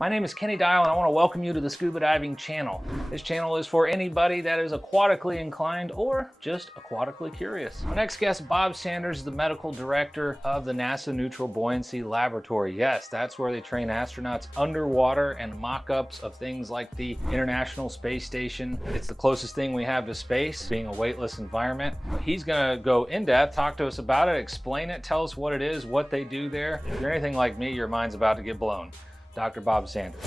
My name is Kenny Dyal and I want to welcome you to the Scuba Diving channel. This channel is for anybody that is aquatically inclined or just aquatically curious. My next guest, Bob Sanders, is the medical director of the NASA Neutral Buoyancy Laboratory. Yes, that's where they train astronauts underwater and mock-ups of things like the International Space Station. It's the closest thing we have to space, being a weightless environment. He's going to go in depth, talk to us about it, explain it, tell us what it is, what they do there. If you're anything like me, your mind's about to get blown. Dr. Bob Sanders.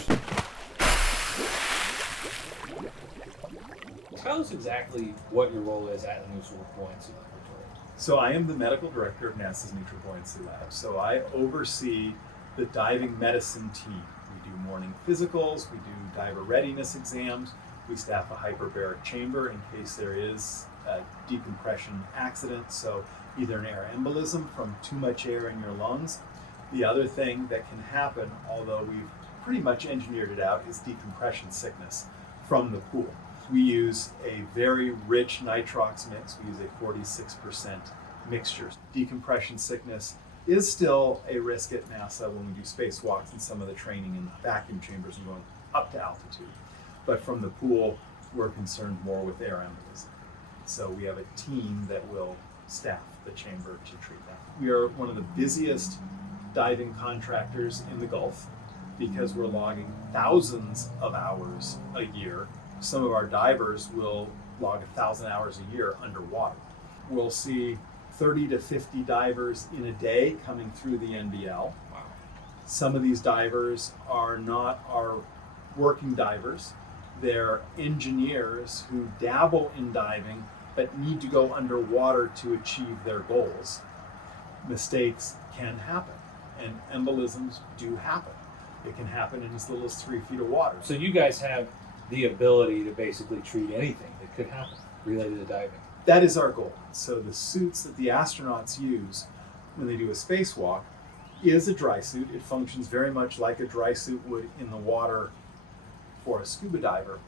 Tell us exactly what your role is at the Neutral Buoyancy Laboratory. So I am the medical director of NASA's Neutral Buoyancy Lab. So I oversee the diving medicine team. We do morning physicals, we do diver readiness exams, we staff a hyperbaric chamber in case there is a decompression accident, so either an air embolism from too much air in your lungs. The other thing that can happen, although we've pretty much engineered it out, is decompression sickness from the pool. We use a very rich nitrox mix. We use a 46% mixture. Decompression sickness is still a risk at NASA when we do spacewalks and some of the training in vacuum chambers and going up to altitude. But from the pool, we're concerned more with air embolism. So we have a team that will staff the chamber to treat that. We are one of the busiest diving contractors in the Gulf because we're logging thousands of hours a year. Some of our divers will log 1,000 hours a year underwater. We'll see 30 to 50 divers in a day coming through the NBL. Wow. Some of these divers are not our working divers. They're engineers who dabble in diving but need to go underwater to achieve their goals. Mistakes can happen. And embolisms do happen. It can happen in as little as 3 feet of water. So you guys have the ability to basically treat anything that could happen related to diving. That is our goal. So the suits that the astronauts use when they do a spacewalk is a dry suit. It functions very much like a dry suit would in the water for a scuba diver,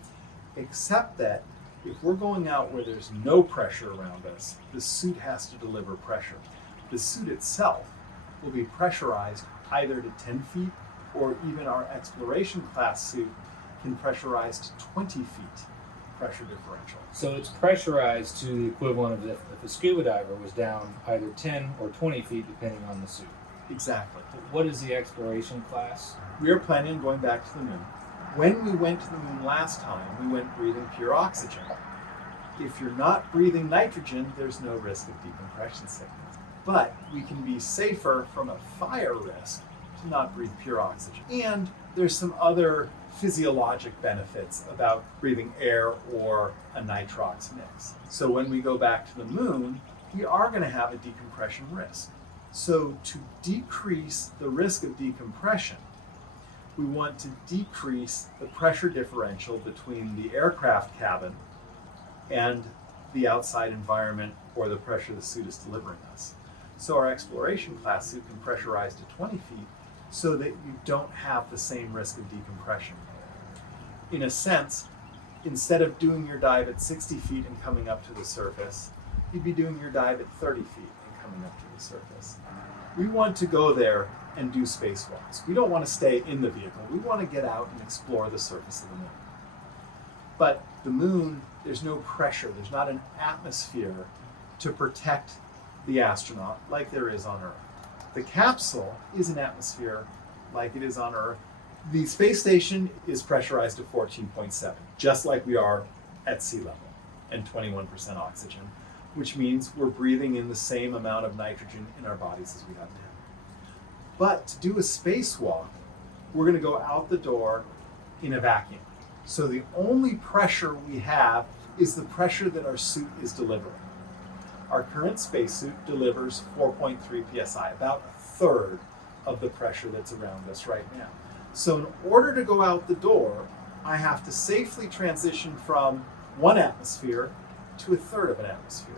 except that if we're going out where there's no pressure around us, the suit has to deliver pressure. The suit itself will be pressurized either to 10 feet or even our exploration class suit can pressurize to 20 feet pressure differential. So it's pressurized to the equivalent of if a scuba diver was down either 10 or 20 feet depending on the suit. Exactly. What is the exploration class? We are planning on going back to the moon. When we went to the moon last time, we went breathing pure oxygen. If you're not breathing nitrogen, there's no risk of decompression sickness. But we can be safer from a fire risk to not breathe pure oxygen. And there's some other physiologic benefits about breathing air or a nitrox mix. So when we go back to the moon, we are going to have a decompression risk. So to decrease the risk of decompression, we want to decrease the pressure differential between the aircraft cabin and the outside environment or the pressure the suit is delivering us. So our exploration class suit can pressurize to 20 feet so that you don't have the same risk of decompression. In a sense, instead of doing your dive at 60 feet and coming up to the surface, you'd be doing your dive at 30 feet and coming up to the surface. We want to go there and do spacewalks. We don't want to stay in the vehicle. We want to get out and explore the surface of the moon. But the moon, there's no pressure. There's not an atmosphere to protect the astronaut like there is on Earth. The capsule is an atmosphere like it is on Earth. The space station is pressurized to 14.7, just like we are at sea level, and 21% oxygen, which means we're breathing in the same amount of nitrogen in our bodies as we have now. But to do a spacewalk, we're going to go out the door in a vacuum. So the only pressure we have is the pressure that our suit is delivering. Our current spacesuit delivers 4.3 psi, about a third of the pressure that's around us right now. So in order to go out the door, I have to safely transition from 1 atmosphere to a third of an atmosphere.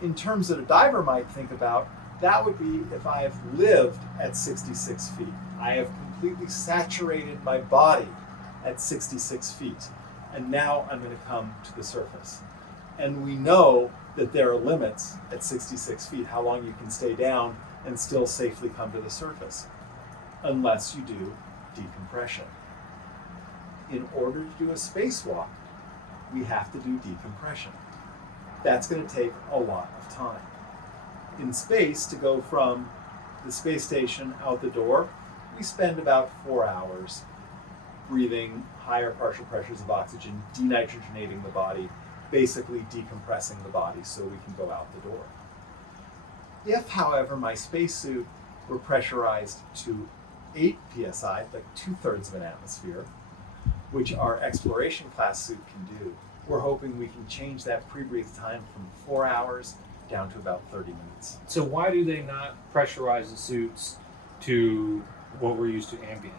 In terms that a diver might think about, that would be if I have lived at 66 feet. I have completely saturated my body at 66 feet, and now I'm going to come to the surface. And we know that there are limits at 66 feet, how long you can stay down and still safely come to the surface, unless you do decompression. In order to do a spacewalk, we have to do decompression. That's going to take a lot of time. In space, to go from the space station out the door, we spend about 4 hours breathing higher partial pressures of oxygen, denitrogenating the body, basically decompressing the body so we can go out the door. If, however, my spacesuit were pressurized to 8 psi, like 2/3 of an atmosphere, which our exploration class suit can do, we're hoping we can change that pre-breathe time from 4 hours down to about 30 minutes. So why do they not pressurize the suits to what we're used to, ambient?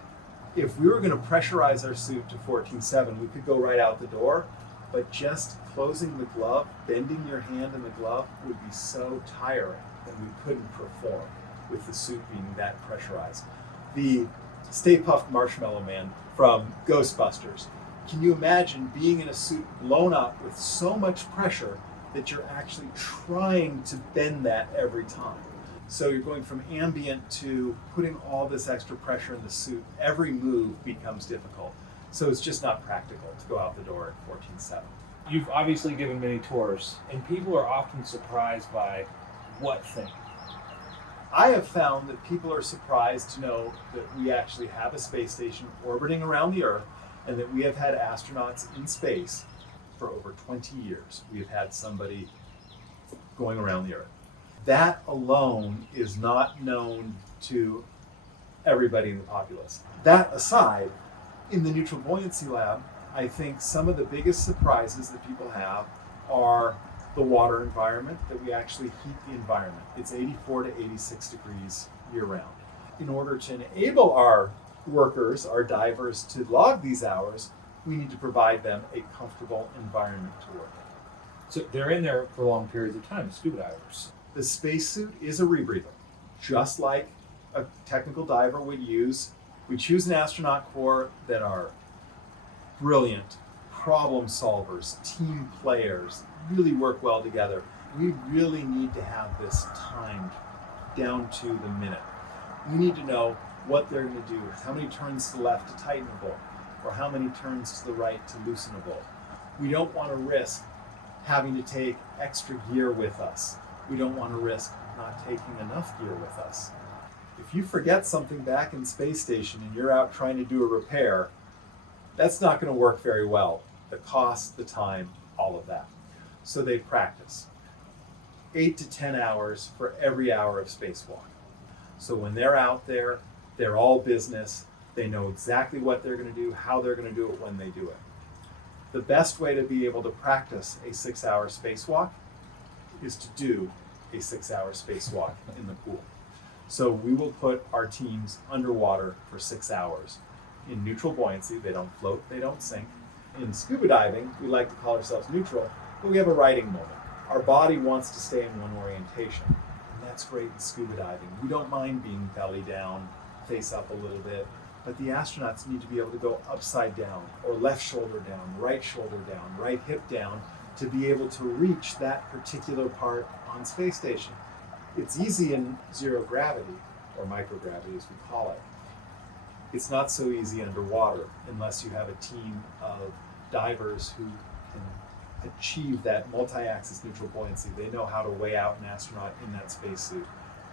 If we were going to pressurize our suit to 14.7, we could go right out the door, but just closing the glove, bending your hand in the glove would be so tiring that we couldn't perform with the suit being that pressurized. The Stay Puft Marshmallow Man from Ghostbusters. Can you imagine being in a suit blown up with so much pressure that you're actually trying to bend that every time? So you're going from ambient to putting all this extra pressure in the suit. Every move becomes difficult. So it's just not practical to go out the door at 14.7. You've obviously given many tours, and people are often surprised by what thing? I have found that people are surprised to know that we actually have a space station orbiting around the Earth, and that we have had astronauts in space for over 20 years. We have had somebody going around the Earth. That alone is not known to everybody in the populace. That aside, in the Neutral Buoyancy Lab, I think some of the biggest surprises that people have are the water environment, that we actually heat the environment. It's 84 to 86 degrees year-round. In order to enable our workers, our divers, to log these hours, we need to provide them a comfortable environment to work in. So they're in there for long periods of time, scuba divers. The spacesuit is a rebreather, just like a technical diver would use. We choose an astronaut corps that are brilliant problem solvers, team players, really work well together. We really need to have this timed down to the minute. We need to know what they're going to do, how many turns to the left to tighten a bolt, or how many turns to the right to loosen a bolt. We don't want to risk having to take extra gear with us. We don't want to risk not taking enough gear with us. If you forget something back in space station and you're out trying to do a repair, that's not going to work very well. The cost, the time, all of that. So they practice 8 to 10 hours for every hour of spacewalk. So when they're out there, they're all business. They know exactly what they're going to do, how they're going to do it, when they do it. The best way to be able to practice a 6-hour spacewalk is to do a 6-hour spacewalk in the pool. So we will put our teams underwater for 6 hours. In neutral buoyancy, they don't float, they don't sink. In scuba diving, we like to call ourselves neutral, but we have a riding moment. Our body wants to stay in one orientation, and that's great in scuba diving. We don't mind being belly down, face up a little bit, but the astronauts need to be able to go upside down, or left shoulder down, right hip down, to be able to reach that particular part on space station. It's easy in zero gravity, or microgravity as we call it. It's not so easy underwater unless you have a team of divers who can achieve that multi-axis neutral buoyancy. They know how to weigh out an astronaut in that spacesuit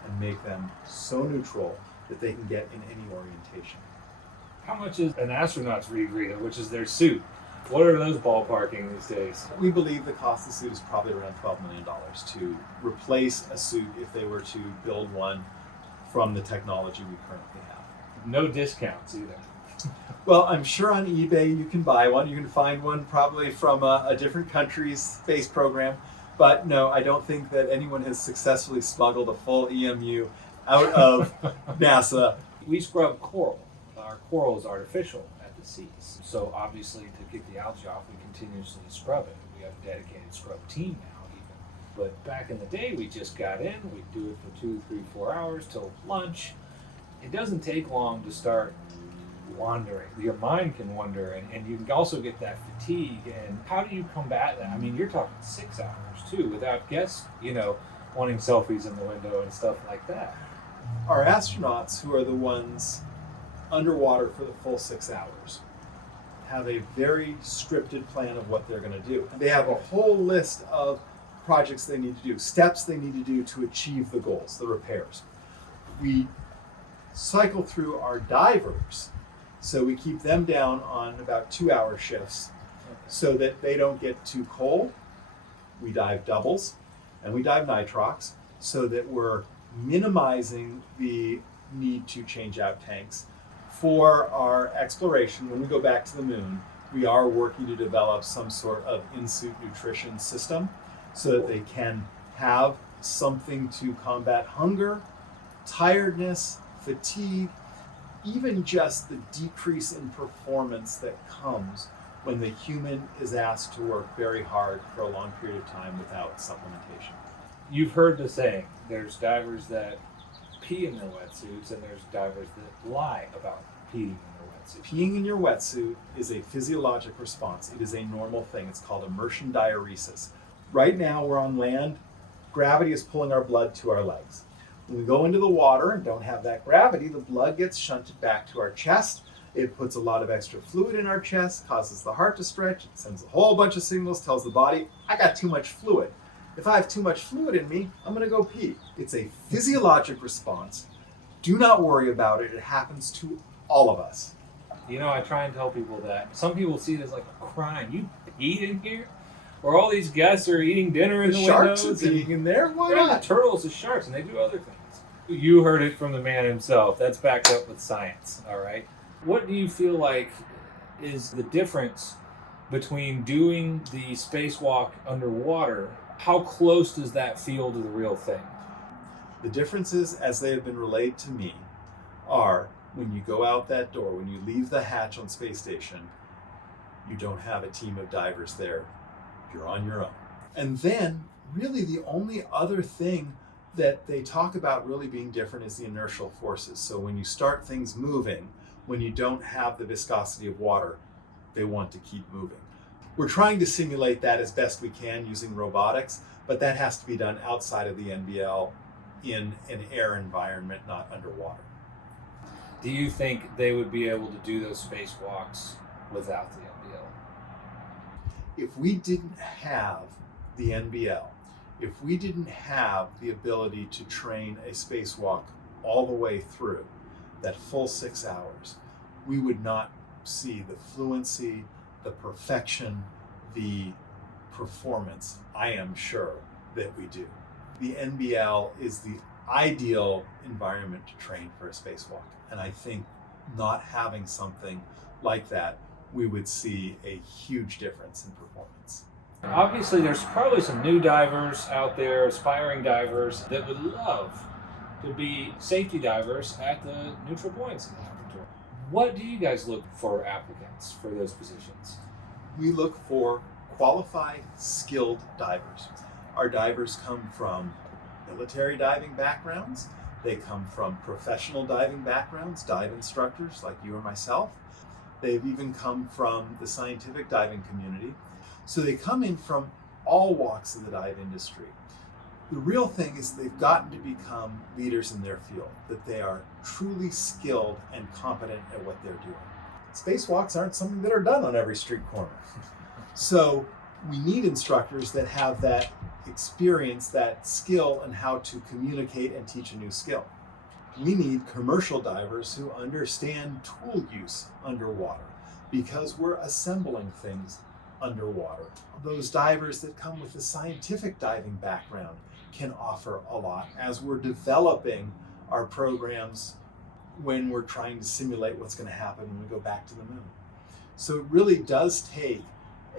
and make them so neutral that they can get in any orientation. How much is an astronaut's rebreather, which is their suit? What are those ballparking these days? We believe the cost of the suit is probably around $12 million to replace a suit if they were to build one from the technology we currently have. No discounts either. Well, I'm sure on eBay you can buy one. You can find one probably from a different country's space program. But no, I don't think that anyone has successfully smuggled a full EMU out of NASA. We scrub coral. Our coral is artificial at the seas. So obviously to get the algae off, we continuously scrub it. We have a dedicated scrub team now even. But back in the day, we just got in, we'd do it for 2, 3, 4 hours till lunch. It doesn't take long to start wandering. Your mind can wander, and you can also get that fatigue. And how do you combat that? I mean, you're talking 6 hours too, without guests, wanting selfies in the window and stuff like that. Our astronauts, who are the ones underwater for the full 6 hours, have a very scripted plan of what they're going to do. They have a whole list of projects they need to do, steps they need to do to achieve the goals, the repairs. We cycle through our divers, so we keep them down on about 2-hour shifts so that they don't get too cold. We dive doubles and we dive nitrox so that we're minimizing the need to change out tanks. For our exploration, when we go back to the moon, we are working to develop some sort of in-suit nutrition system so that they can have something to combat hunger, tiredness, fatigue, even just the decrease in performance that comes when the human is asked to work very hard for a long period of time without supplementation. You've heard the saying, there's divers that pee in their wetsuits and there's divers that lie about peeing in their wetsuit. Peeing in your wetsuit is a physiologic response. It is a normal thing. It's called immersion diuresis. Right now we're on land. Gravity is pulling our blood to our legs. When we go into the water and don't have that gravity, the blood gets shunted back to our chest. It puts a lot of extra fluid in our chest, causes the heart to stretch, it sends a whole bunch of signals, tells the body, I got too much fluid. If I have too much fluid in me, I'm gonna go pee. It's a physiologic response. Do not worry about it. It happens to all of us. You know, I try and tell people that. Some people see it as like a crime. You peed in here? Or all these guests are eating dinner in the sharks windows. are peeing in there? Why They're not? the turtles, the sharks, and they do other things. You heard it from the man himself. That's backed up with science, all right? What do you feel like is the difference between doing the spacewalk underwater? How close does that feel to the real thing? The differences, as they have been relayed to me, are when you go out that door, when you leave the hatch on space station, you don't have a team of divers there. You're on your own. And then, really, the only other thing that they talk about really being different is the inertial forces. So when you start things moving, when you don't have the viscosity of water, they want to keep moving. We're trying to simulate that as best we can using robotics, but that has to be done outside of the NBL in an air environment, not underwater. Do you think they would be able to do those spacewalks without the NBL? If we didn't have the NBL, if we didn't have the ability to train a spacewalk all the way through that full 6 hours, we would not see the fluency, the perfection, the performance, I am sure, that we do. The NBL is the ideal environment to train for a spacewalk. And I think not having something like that, we would see a huge difference in performance. Obviously, there's probably some new divers out there, aspiring divers, that would love to be safety divers at the Neutral Buoyancy Laboratory. What do you guys look for applicants for those positions? We look for qualified, skilled divers. Our divers come from military diving backgrounds. They come from professional diving backgrounds, dive instructors like you or myself. They've even come from the scientific diving community. So they come in from all walks of the dive industry. The real thing is they've gotten to become leaders in their field, that they are truly skilled and competent at what they're doing. Spacewalks aren't something that are done on every street corner. So we need instructors that have that experience, that skill in how to communicate and teach a new skill. We need commercial divers who understand tool use underwater because we're assembling things underwater. Those divers that come with a scientific diving background can offer a lot as we're developing our programs when we're trying to simulate what's going to happen when we go back to the moon. So it really does take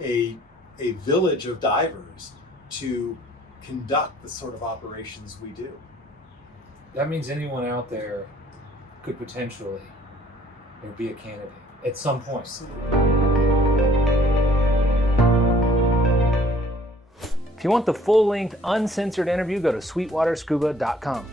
a village of divers to conduct the sort of operations we do. That means anyone out there could potentially be a candidate at some point. If you want the full-length, uncensored interview, go to sweetwaterscuba.com.